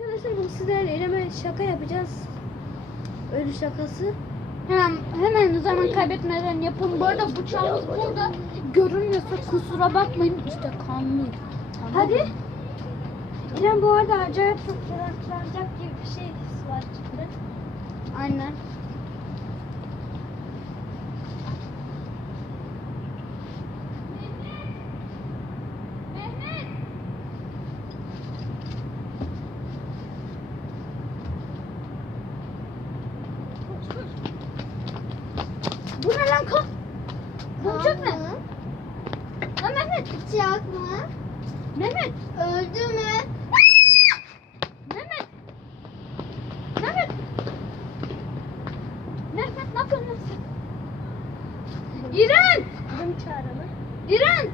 Arkadaşlar bu sizlerle İrem'e şaka yapacağız. Ölü şakası. Hemen hemen zaman kaybetmeden yapın. Bu arada bıçağımız burada görünmüyorsa kusura bakmayın. İşte kanlı. Hadi. İrem bu arada acayip çok yaratlanacak gibi bir şey var içinde. Bu ne lan kan? Bu bıçak ne? Lan Mehmet. Bıçak mı? Mehmet. Öldü mü? Mehmet. Mehmet. Mehmet ne yapıyorsun sen? İrem. İrem çağıralım. İrem.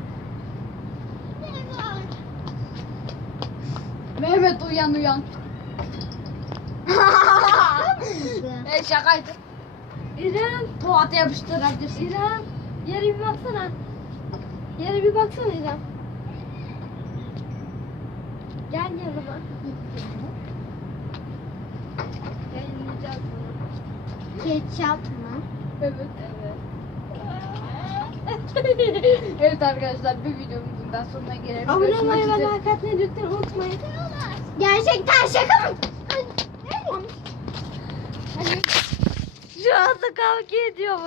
Mehmet uyan uyan. şakaydı. İrem. Tuvalete yapıştırabilirsin. İrem. Yere bir baksana. Yere bir baksana İrem. Gel yanıma. Yayınlayacağız bunu. Ketçap mı? Evet. evet arkadaşlar bir videomuzun daha sonuna gelelim. Abone olmayı ve like atmayı lütfen unutmayın. Gerçekten şaka mı? Şu anda kavga ediyor